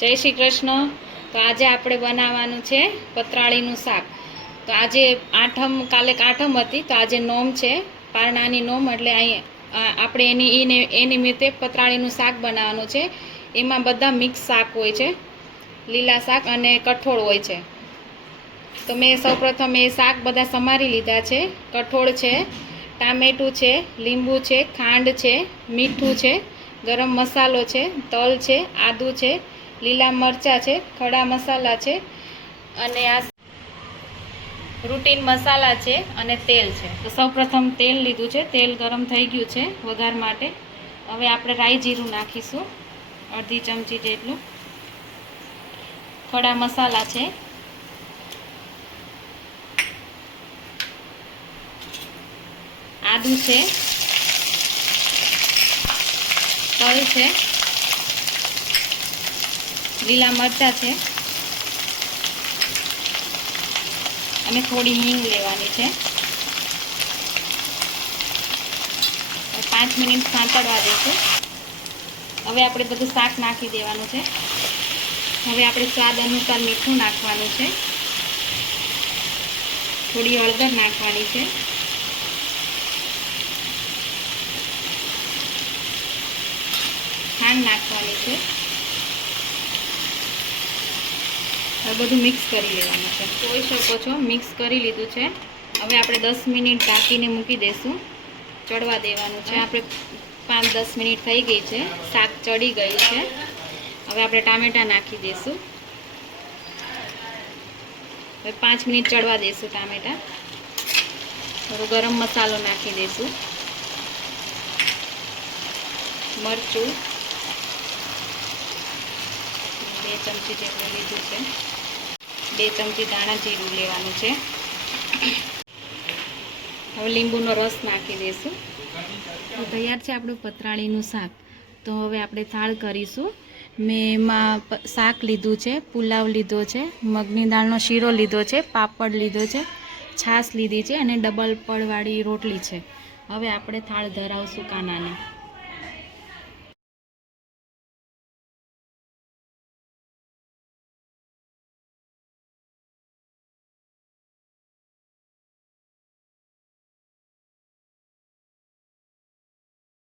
જય શ્રી કૃષ્ણ. તો આજે આપણે બનાવવાનું છે પતરાળીનું શાક. તો આજે આઠમ, કાલે આઠમ હતી, તો આજે નોમ છે, પારણાની નોમ, એટલે અહીં આપણે એની, એ નિમિત્તે પતરાળીનું શાક બનાવવાનું છે. એમાં બધા મિક્સ શાક હોય છે, લીલા શાક અને કઠોળ હોય છે. તો મેં સૌપ્રથમ એ શાક બધા સમારી લીધા છે. કઠોળ છે, ટામેટું છે, લીંબુ છે, ખાંડ છે, મીઠું છે, ગરમ મસાલો છે, તલ છે, આદું છે લીલા મરચાં છે, ખડા મસાલા છે અને આ રૂટીન મસાલા છે અને તેલ છે. તો સૌપ્રથમ તેલ લીધું છે, તેલ ગરમ થઈ ગયું છે વઘાર માટે. હવે આપણે રાઈ જીરું નાખીશું, અડધી ચમચી જેટલું. ખડા મસાલા છે. આદું છે. તલ છે. લીલા મરચાં છે. અને થોડી હિંગ લેવાની છે. પાંચ મિનિટ સાંતળવા દઈશું. હવે આપણે બધું શાક નાખી દેવાનું છે. હવે આપણે સ્વાદ અનુસાર મીઠું નાખવાનું છે. થોડી હળદર નાખવાની છે. ખાંડ નાખવાની છે હવે બધું મિક્સ કરી લેવાનું છે. જોઈ શકો છો મિક્સ કરી લીધું છે. હવે આપણે દસ મિનિટ ઢાંકીને મૂકી દઈશું ચડવા દેવાનું છે. આપણે પાંચ દસ મિનિટ થઈ ગઈ છે. શાક ચડી ગયું છે. હવે આપણે ટામેટાં નાખી દઈશું હવે પાંચ મિનિટ ચડવા દઈશું ટામેટાં. થોડો ગરમ મસાલો નાખી દઈશું મરચું. બે ચમચી જેટલું લીધું છે. બે ચમચી દાણા જીરું લેવાનું છે. હવે લીંબુનો રસ નાખી દઈશું. તો તૈયાર છે આપણું પતરાળીનું શાક. તો હવે આપણે થાળ કરીશું. મેં એમાં શાક લીધું છે, પુલાવ લીધો છે, મગની દાળનો શીરો લીધો છે, પાપડ લીધો છે, છાશ લીધી છે અને ડબલ પડવાળી રોટલી છે. હવે આપણે થાળ ધરાવશું કાનાને.